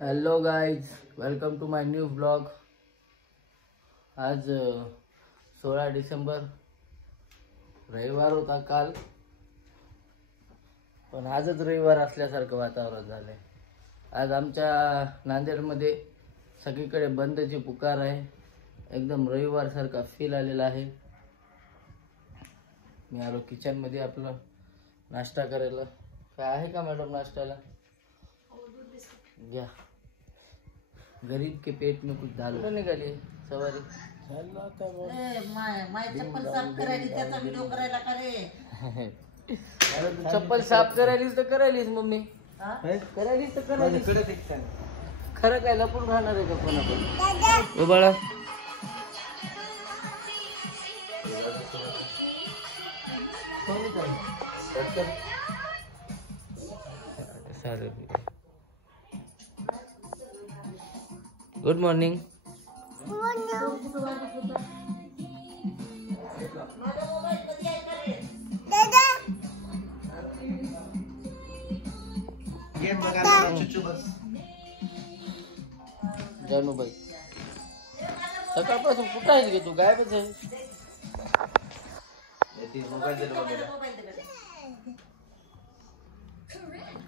Hello guys, welcome to my new blog. आज 16 डिसेंबर रविवार होता काल, पण आजच रविवार असल्यासारखं वातावरण झालंय. आज आमच्या नांदेडमध्ये सगळीकडे बंदची पुकार आहे. एकदम रविवार सारखा फील आलेला आहे. मी आलो किचन मध्ये आपलं नाश्ता करायला. काय आहे का मॅडम नाश्त्याला? घ्या. गरीब के पेट में कुछ दाल निघाली सवारी. चप्पल साफ करायलीस तर करायलीस मम्मी, करायलीस तर करायलीस. खरं काय लपून राहणार आहे का पण आपण? बाळा गुड मॉर्निंग. जानूबाई सकाळपासून कुठं आहेस गे तू? गायबच आहे.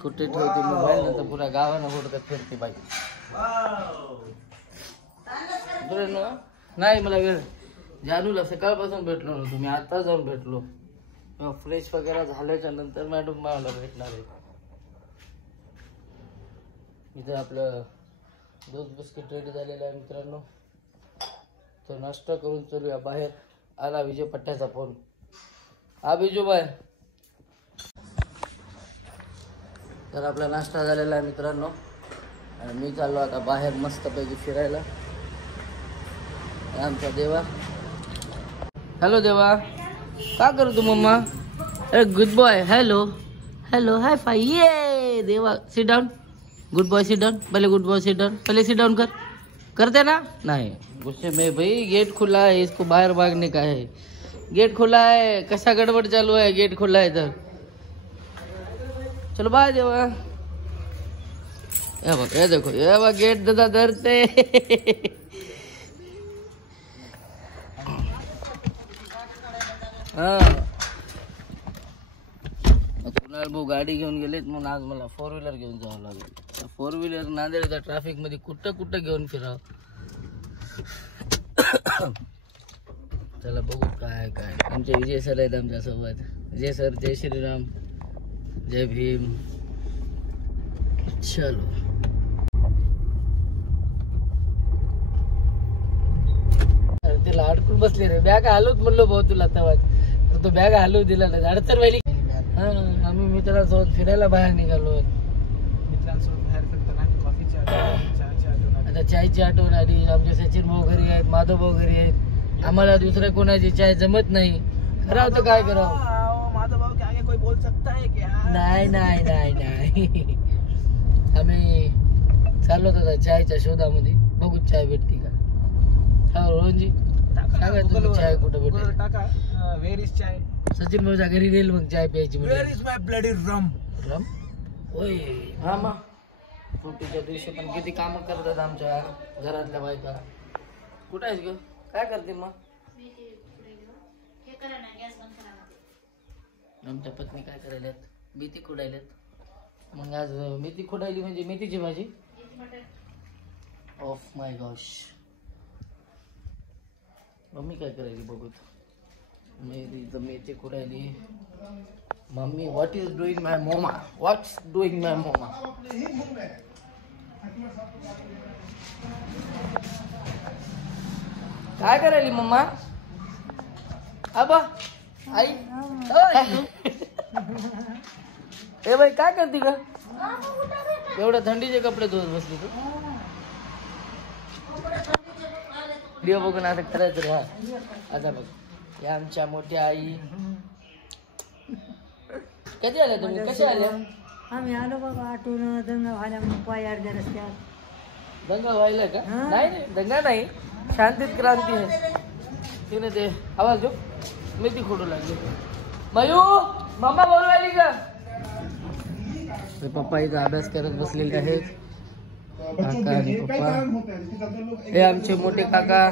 कुठे ठेवते मोबाईल ना तर पुऱ्या गावानं कुठं फिरते बाई. नाही मला वेळ. जानूला सकाळपासून भेटलो नव्हतो मी, आता जाऊन भेटलो. फ्रेश वगैरे झाल्याच्या नंतर मॅडम मला भेटणार आहे. इथं आपलं दूध बिस्किट रेडी झालेलं आहे मित्रांनो. तर नाश्ता करून चलूया बाहेर. आला विजय पट्ट्याचा फोन. हा बिजू बाय. तर आपला नाश्ता झालेला आहे मित्रांनो आणि मी चाललो आता बाहेर मस्तपैकी फिरायला. आमचा देवा. हॅलो देवा, का करतो मम्मा? अरे good boy. Hello hello hi five. ये देवा sit down. Good boy sit down. पहले गुड बॉय सिट डाउन. पहले सिट डाउन कर. करते ना? नहीं गुस्से में भाई. गेट खुला है, इसको बाहर भागने का है. गेट खुला है. कसा गड़बड़ चालू है? गेट खुला है इधर. चलो बाय देवा. ये देखो ये गेट दादा धरते. कुणाल भाऊ गाडी घेऊन गेलेत म्हणून आज मला 4 व्हीलर घेऊन जावं लागेल. 4 व्हीलर नांदेडच्या ट्रॅफिक मध्ये कुठं कुठं घेऊन फिरावं. चला बघू काय काय. आमचे विजय सर आहेत आमच्या सोबत. विजय सर, जय श्रीराम, जय भीम. चलो तिला अडकून बसले रे. बॅग हलवत म्हणलो भाऊ तुला तेव्हाच, तर तो बॅग हलवू दिला नाही. अडचण व्हायली. हा आम्ही मित्रांसोबत फिरायला बाहेर निघालो. मित्रांसोबत बाहेर फिरताना कॉफीची आता चायची आठवण आली. आमचे सचिन भाऊ घरी आहेत, माधव भाऊ घरी आहेत. आम्हाला दुसऱ्या कोणाची चाय जमत नाही. खरं होतं काय करावं. माधव भाऊ के आगे कोई बोल सकता है क्या? नाही नाही नाही नाही. आम्ही चाललो होतो चायच्या शोधामध्ये. बघू चाय भेटते का. हा रोहनजी सांगा तुम्ही चाय कुठं भेटेल. वेर इज चाय. सचिन भाऊच्या घरी गेल मग चाय प्यायची. वेर इज माय ब्लडी रम. रम होय. हा मग सुट्टीच्या दिवशी पण किती कामं करतात आमच्या घरातल्या बायका. कुठं आहेस ग? काय करते मग? आमच्या पत्नी काय करायल्यात? मेथी खुडायल्यात. मग आज मेथी खुडायली म्हणजे मेथीची भाजी. Of my gosh. मम्मी काय करायली बघू. मेथी खुडायली. Mummy what is doing my momma? What's doing my momma? काय करायली मम्मा? आबा आई ए बाई काय करते का? एवढ्या थंडीचे कपडे धुवत बसली तू. व्हिडिओ बघून आता करायचं रे. हा आता बघ या आमच्या मोठ्या आई. कधी आल्या तुम्ही? कशा आल्या? आम्ही आलो बाबा आठवण. दंगा व्हायला म्हणून पाय अर्ध्या रस्त्यात. दंगा व्हायला का? नाही नाही दंगा नाही, शांतीत क्रांती आहे. तिने ते आवाज देऊ. मेथी खोडू लागली. मयू मम्मा बोलू राहिली का? पप्पा इथं अभ्यास करत बसलेले आहेत. काका आणि पप्पा, हे आमचे मोठे काका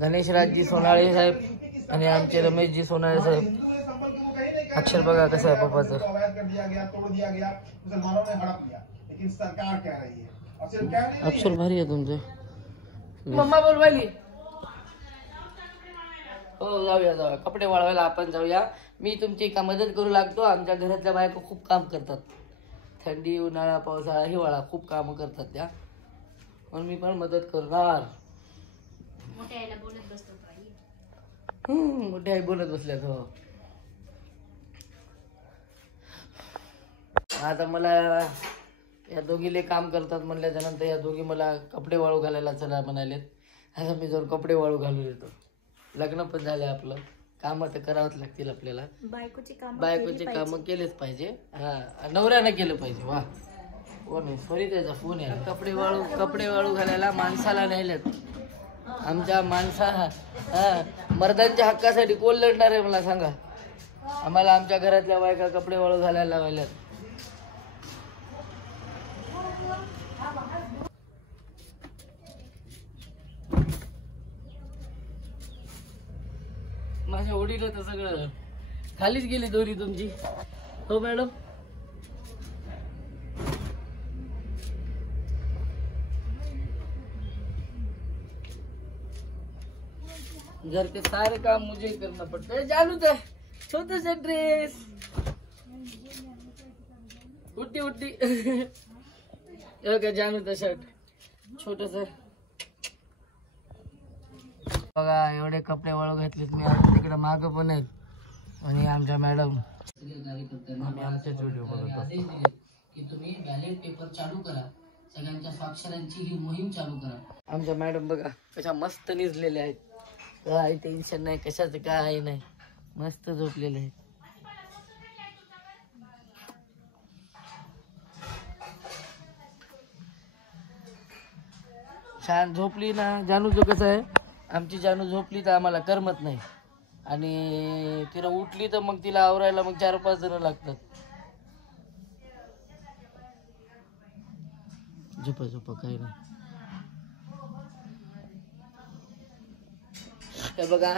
गणेशराजजी सोनाळे साहेब आणि आमचे रमेशजी सोनाळे साहेब. अक्षर बघा कसं आहे पप्पाचं. अक्षर भारी आहे तुमचं. मम्मा बोलवायली. हो जाऊया कपडे वाळवायला आपण जाऊया. मी तुमची का मदत करू लागतो. आमच्या घरातल्या बायका खूप काम करतात. थंडी उन्हाळा पावसाळा हिवाळा खूप काम करतात त्या, म्हणून मी पण मदत करणार. मोठ्या आई बोलत बसल्यात. हो आता मला या दोघीले काम करतात म्हणल्याच्या नंतर या दोघी मला कपडे वाळू घालायला चला म्हणालेत. आता मी जाऊन कपडे वाळू घालून येतो. लग्न पण झालंय आपलं, काम तर करावंच लागतील आपल्याला. बायकोचे काम केलेच पाहिजे. हा नवऱ्यानं केलं पाहिजे. वा कोण आहे? सॉरी त्याचा फोन आहे. कपडे वाळू घालायला माणसाला नेलेत. आमच्या मर्दांच्या हक्कासाठी कोण लढणार आहे मला सांगा. आम्हाला आमच्या घरातल्या बायका कपडे वाळू घालायला लावल्यात. माझ्या ओढीला तर सगळं खालीच गेली दोरी तुमची. हो मॅडम. घर के सारे काम मुझे ही करना पड़ता है. जानू है छोटे से ड्रेस उड्डी जानूचा शर्ट छोटस. बघा एवढे कपडे वाळू घातलेत मी. तिकडे माग पण आहेत. आणि आमच्या मॅडम आमच्याच व्हिडिओ बघत की तुम्ही बॅलेट पेपर चालू करा, सगळ्यांच्या स्वाक्षरांची ही मोहीम चालू करा. आमच्या मॅडम बघा कशा मस्त निजलेल्या आहेत. काय टेन्शन नाही कशाचं, काय नाही, मस्त झोपलेले आहेत. छान झोपली ना. जानूचं कसं आहे, आमची जानू झोपली तर आम्हाला करमत नाही. आणि तिला उठली तर मग तिला आवरायला मग 4-5 जण लागतात. झोपा काही नाही. हे बघा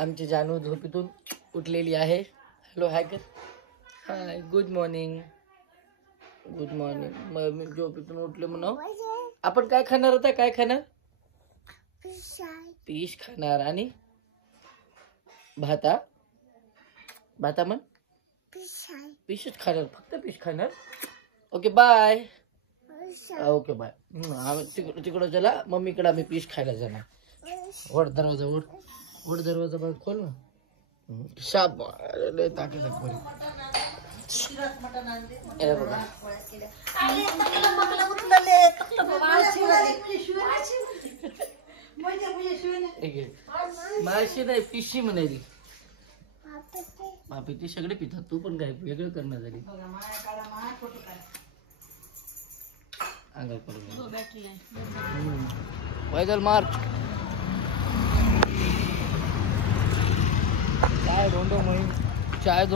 आमची जानू झोपेतून उठलेली आहे. हॅलो हाय कर. Hi good morning. मग मी झोपेतून उठले म्हणून. आपण काय खाणार होता? काय खाणार? फिश खाणार. आणि भाता म्हण. फिशच खाणार, फक्त फिश खाणार. Okay bye. Okay bye. तिकडं चला मम्मीकडे आम्ही फिश खायला जाणार. ओढ दरवाजा बघ खोल ना. शाबास ताकद बघा. माशी नाही पिशी म्हणायची. बापी ते सगळे पितात, तू पण काय वेगळं करणार झाली. अंगावर पडून पैदल मार्च. चाय धोंडो मोहीम चाय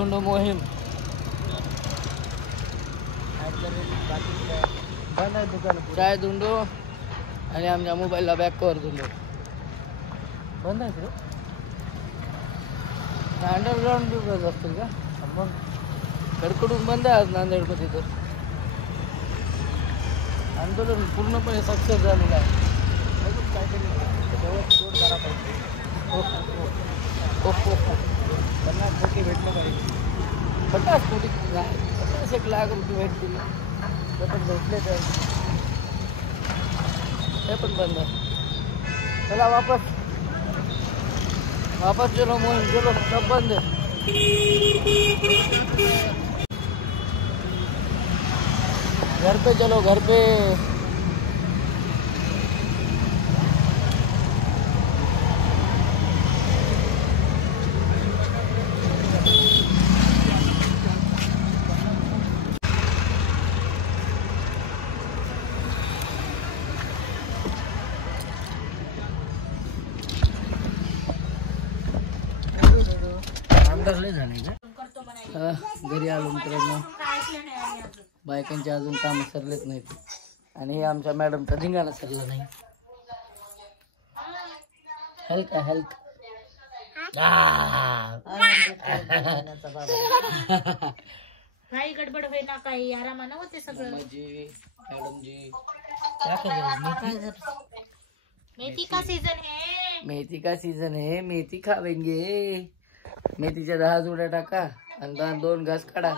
धोंडो. आणि आमच्या मोबाईलला बॅक कव्हर धुंडो बंद आहे. अंडरग्राऊंड बी असतील का? मग कडकडून बंद आहे नांदेडमध्ये. तर आंदोलन पूर्णपणे सक्सेस झालेलं आहे. काहीतरी करा पाहिजे. पन्नास कोटी भेटलं पाहिजे. 50 कोटी 1 लाख रुपये भेटतील. ते पण भेटले तर हे पण बंद आहे. चला वापस चलो मोहिम चलो. सब बंद है. घर पे चलो घर पे. घरी आलो मित्रांनो. बायकांचे अजून काम सरलेच नाहीत. आणि हे आमच्या मॅडमचा धिंगाणा सरला नाही. हलका हलका काही गडबड होईना काही आरामानं होते सगळं. मॅडम जी क्या कर रहे हो? मेथी का सीजन है. मेथी का सीजन है, मेथी खावेंगे. मेथीच्या 10 जुड्या टाका आणि 2 घास काढा.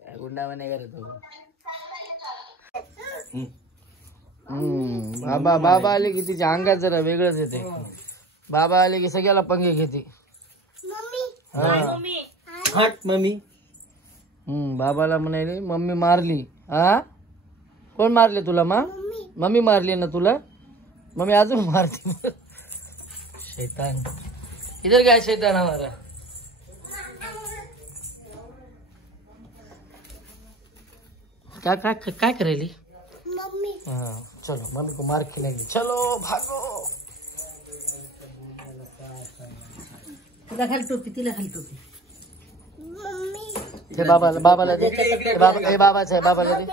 गुंडावाने करत हो. बाबा आले की तिच्या अंगात जरा वेगळंच येते. बाबा आले की सगळ्याला पंगे घेते. हट मम्मी. बाबाला म्हणाले मम्मी मारली. हा कोण मारले तुला? मम्मी मारली ना तुला. मम्मी अजून मारते. शैतान इधर काय शैतान हमारा. क्या क्या क्या करेली मम्मी. हाँ चलो मम्मी को मार खिलाएंगे. चलो भागो. तिला घाल टोपी, तिला घाल टोपी. ते बाबाला दे. बाबाच आहे, बाबाला दे.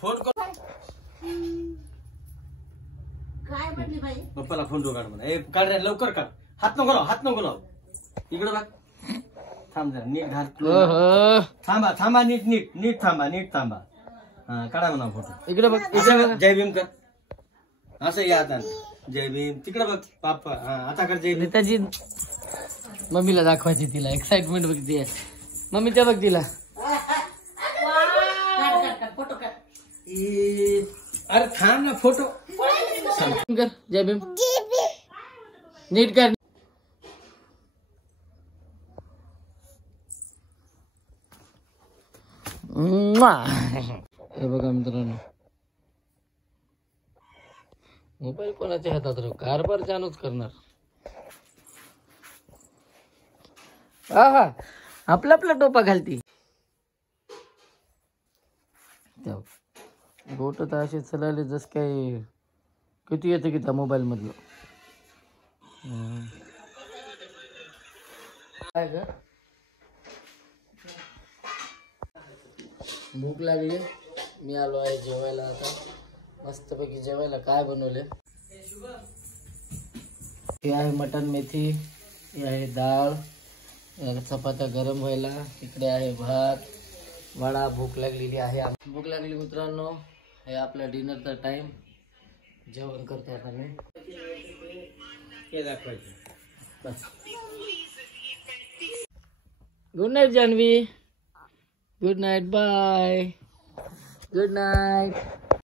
फोन कर. काय म्हटली बाई. पप्पाला फोन काढ म्हणा. ए काढ रे लवकर काढ. हात नको लाव. इकडे बघ. थांब जरा नीट घाल. थांबा नीट थांबा. हा काढा म्हणा फोटो. इकडे बघ. जय भीम कर. असं या आता. जय भीम. तिकडे बघ पापा. हा आता कर जय भीम. नेताजी मम्मीला दाखवायची. तिला एक्साइटमेंट बघतीये मम्मी. त्या बघ तिला. फोटो काढ. अरे थांब ना फोटो कर. जय भीम नीट कर. हे बघा मित्रांनो, मोबाईल कोणाच्या हातात राहू. कारभार चालूच करणार. हा आपला टोपा घालती. बोट तर असे चलायले जस काय किती येतं की त्या मोबाईल मधलं. काय ग भूक लागली. मी आलो आहे जेवायला. आता मस्तपैकी जेवायला काय बनवले. हे आहे मटन मेथी, हे आहे डाळ, चपात्या गरम व्हायला, इकडे आहे भात, वडा. भूक लागलेली आहे. भूक लागली मित्रांनो. हे आपला डिनरचा टाइम. जेवण करतो आता मी. हे दाखवायचं बस. Good night Janhavi. Good night. Bye. Good night.